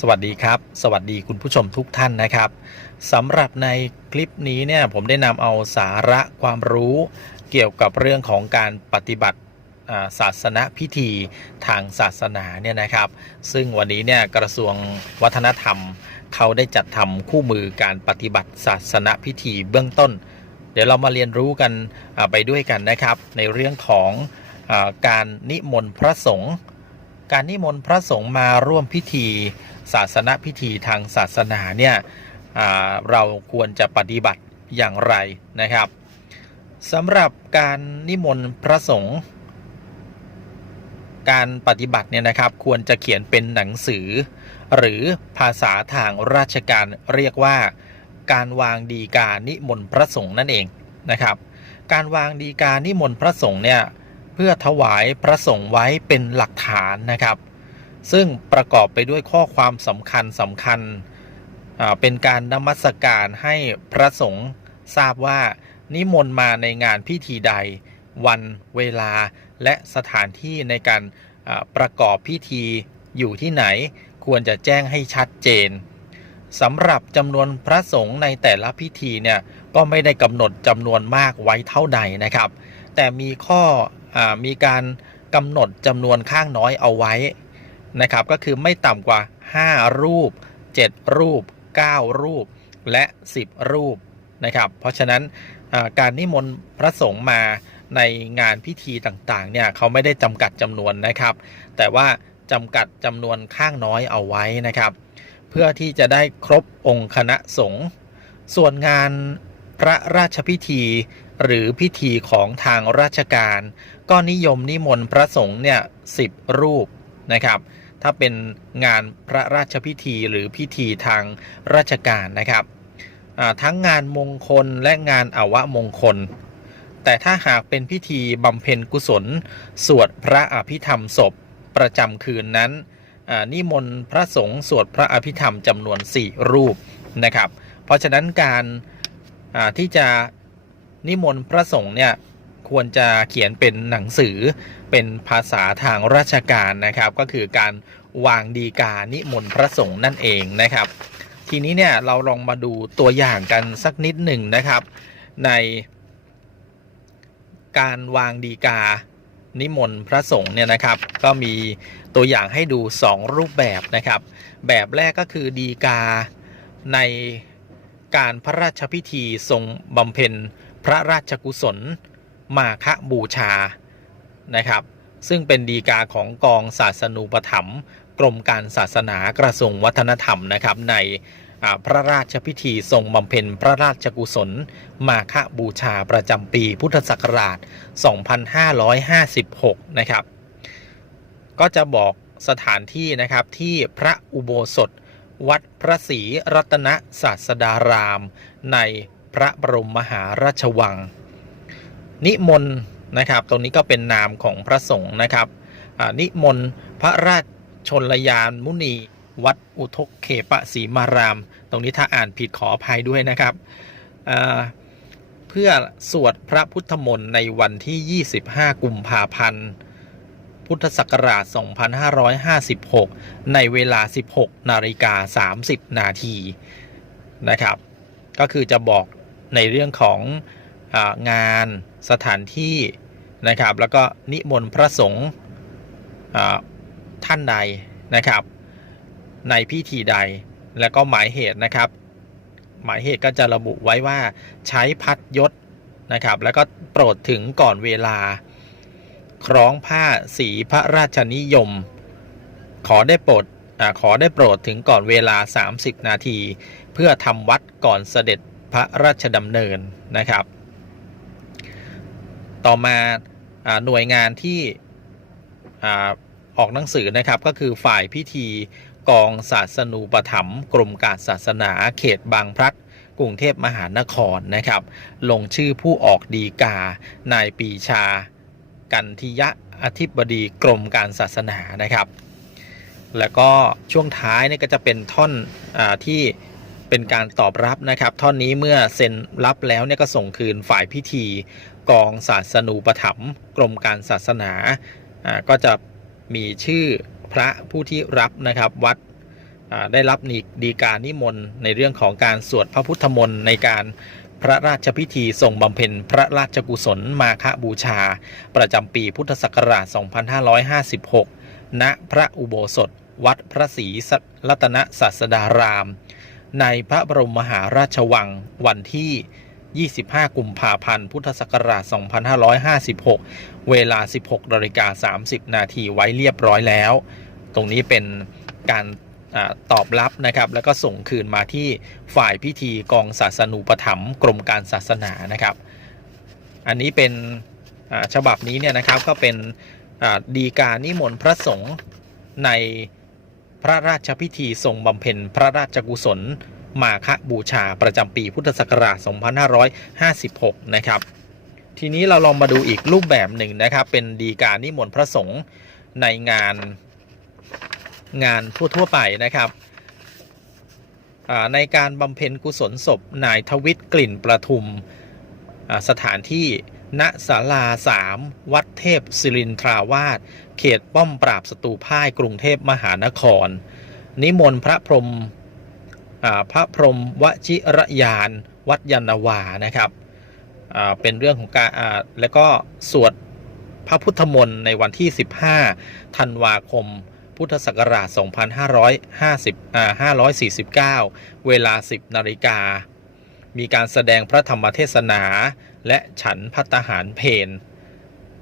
สวัสดีครับ สวัสดีคุณผู้ชมทุกท่านนะครับสำหรับในคลิปนี้เนี่ยผมได้นำเอาสาระความรู้เกี่ยวกับเรื่องของการปฏิบัติาศาสนพิธีทางศาสนาเนี่ยนะครับ ซึ่งวันนี้เนี่ยกระทรวงวัฒนธรรม เขาได้จัดทำคู่มือการปฏิบัติศาสนพิธีเบื้องต้น เดี๋ยวเรามาเรียนรู้กันไปด้วยกันนะครับ ในเรื่องของอาการนิมนต์พระสงฆ์ การนิมนต์พระสงฆ์มาร่วมพิธีศาสนพิธีทางศาสนาเนี่ยเราควรจะปฏิบัติอย่างไรนะครับสำหรับการนิมนต์พระสงฆ์การปฏิบัติเนี่ยนะครับควรจะเขียนเป็นหนังสือ หรือภาษาทางราชการเรียกว่า การวางดีการนิมนต์พระสงฆ์นั่นเองนะครับ การวางดีการนิมนต์พระสงฆ์เนี่ย เพื่อถวายพระสงฆ์ไว้เป็นหลักฐานนะครับ ซึ่งประกอบไปด้วยข้อความสำคัญสำคัญ เป็นการนมัสการให้พระสงฆ์ทราบว่านิมนต์มาในงานพิธีใด วันเวลาและสถานที่ในการประกอบพิธีอยู่ที่ไหนควรจะแจ้งให้ชัดเจนสำหรับจำนวนพระสงฆ์ในแต่ละพิธีเนี่ยก็ไม่ได้กำหนดจำนวนมากไว้เท่าใดนะครับ แต่มีข้อ มีการกำหนดจำนวนข้างน้อยเอาไว้นะครับ ก็คือไม่ต่ำกว่า 5 รูป 7 รูป 9 รูป และ 10 รูปนะครับ เพราะฉะนั้นการนิมนต์พระสงฆ์มาในงานพิธีต่างๆเนี่ยเขาไม่ได้จำกัดจำนวนนะครับ แต่ว่าจำกัดจำนวนข้างน้อยเอาไว้นะครับ เพื่อที่จะได้ครบองค์คณะสงฆ์ส่วนงานพระราชพิธี หรือพิธีของทางราชการ ก็นิยมนิมนต์พระสงฆ์เนี่ยสิบรูปนะครับ ถ้าเป็นงานพระราชพิธีหรือพิธีทางราชการนะครับทั้งงานมงคลและงานอวมงคล แต่ถ้าหากเป็นพิธีบำเพ็ญกุศล สวดพระอภิธรรมศพประจำคืนนั้นนิมนต์พระสงฆ์สวดพระอภิธรรมจำนวน 4 รูปนะครับ เพราะฉะนั้นการที่จะ นิมนต์พระสงฆ์เนี่ยควรจะเขียนเป็นหนังสือเป็นภาษาทางราชการนะครับ ก็คือการวางดีกานิมนต์พระสงฆ์นั่นเองนะครับ ทีนี้เนี่ยเราลองมาดูตัวอย่างกันสักนิดหนึ่งนะครับ ในการวางดีกานิมนต์พระสงฆ์เนี่ยนะครับ ก็มีตัวอย่างให้ดู 2 รูปแบบนะครับ แบบแรกก็คือดีกาในการพระราชพิธีทรงบำเพ็ญ พระราชกุศล มาฆบูชานะครับ ซึ่งเป็นดีกาของกองศาสนูปถัมภ์กรมการศาสนากระทรวงวัฒนธรรมนะครับในพระราชพิธีทรงบำเพ็ญพระราชกุศล มาฆบูชาประจำปีพุทธศักราช 2556 นะครับ ก็จะบอกสถานที่นะครับที่พระอุโบสถ วัดพระศรีรัตนศาสดาราม ใน พระบรมมหาราชวัง นิมนต์นะครับ ตรงนี้ก็เป็นนามของพระสงฆ์นะครับนิมนต์พระราชชนลยานมุนีวัดอุทกเขปสีมาราม ตรงนี้ถ้าอ่านผิดขออภัยด้วยนะครับ เพื่อสวดพระพุทธมนต์ในวันที่ 25 กุมภาพันธ์ พุทธศักราช 2556 ในเวลา 16 นาฬิกา 30 นาทีนะครับ ก็คือจะบอก ในเรื่องของงานสถานที่นะครับ แล้วก็นิมนต์พระสงฆ์ท่านใดนะครับ ในพิธีใดแล้วก็หมายเหตุนะครับ หมายเหตุก็จะระบุไว้ว่าใช้พัดยศนะครับ แล้วก็โปรดถึงก่อนเวลา คล้องผ้าสีพระราชนิยม ขอได้โปรดอขอได้โปรดถึงก่อนเวลา 30 นาที เพื่อทำวัดก่อนเสด็จ พระราชดำเนินนะครับ ต่อมาอหน่วยงานที่อออกหนังสือนะครับก็คือฝ่ายพิธีกองศาสนูปถัมภ์กรมการศาสนาเขตบางพลัดกรุงเทพมหานครนะครับ ลงชื่อผู้ออกดีกา นายปีชา กันทิยะอธิบดีกรมการศาสนานะครับ แล้วก็ช่วงท้ายนี่ก็จะเป็นท่อนอที่ เป็นการตอบรับนะครับ ท่อนนี้เมื่อเซ็นรับแล้วเนี่ยก็ส่งคืนฝ่ายพิธี กองศาสนูปถัมภ์กรมการศาสนาก็จะมีชื่อพระผู้ที่รับนะครับวัดได้รับนิดีการนิมนต์ในเรื่องของการสวดพระพุทธมนต์ในการพระราชพิธีทรงบำเพ็ญพระราชกุศลมาฆบูชา ประจำปีพุทธศักราช 2556 ณ พระอุโบสถ วัดพระศรีรัตนศาสดาราม ในพระบรมมหาราชวังวันที่ 25 กุมภาพันธ์ พุทธศักราช 2556 เวลา 16นาฬิกา30 นาทีไว้เรียบร้อยแล้ว ตรงนี้เป็นการอตอบรับนะครับ แล้วก็ส่งคืนมาที่ฝ่ายพิธีกองศาสนูปถัมภ์กรมการศาสนานะครับ อันนี้เป็นฉบับนี้เนี่ยนะครับก็เป็นดีการนิมนต์พระสงฆ์ใน ระราชพิธีทรงบำเพ็ญพระราชกุศล มาฆบูชาประจำปีพุทธศักราช 2556 นะครับ ทีนี้เราลองมาดูอีกรูปแบบหนึ่งนะครับ เป็นดีการนิมนต์พระสงฆ์ในงานงานทั่วๆไปนะครับในการบำเพ็ญกุศลศพนายทวิตกลิ่นประทุมสถานที่ ณศาลาสามวัดเทพศิรินทราวาสเขตป้อมปราบศัตรูพ่ายกรุงเทพมหานคร นิมนต์พระพรหมพระพรหมวชิรยาน วัดยานวานะครับเป็นเรื่องของการแล้วก็สวดพระพุทธมนต์ในวันที่ 15 ธันวาคม พุทธศักราช 2550อ่า549 เวลา 10นาฬิกา มีการแสดงพระธรรมเทศนา และฉันพัตหารเพน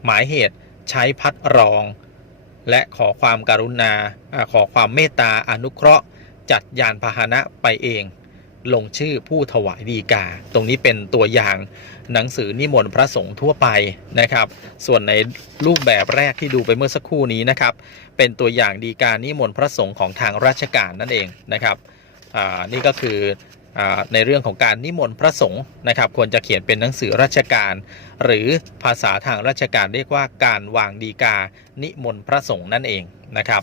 หมายเหตุใช้พัดรอง และขอความการุณาขอความเมตตาอนุเคราะห์ จัดยานพาหนะไปเอง ลงชื่อผู้ถวายดีกา ตรงนี้เป็นตัวอย่างหนังสือนิมนต์พระสงฆ์ทั่วไปนะครับ ส่วนในรูปแบบแรกที่ดูไปเมื่อสักครู่นี้นะครับ เป็นตัวอย่างดีการนิมนต์พระสงฆ์ของทางราชการนั่นเองนะครับนี่ก็คือ ในเรื่องของการนิมนต์พระสงฆ์นะครับ ควรจะเขียนเป็นหนังสือราชการ หรือภาษาทางราชการเรียกว่าการวางดีกา นิมนต์พระสงฆ์นั่นเองนะครับ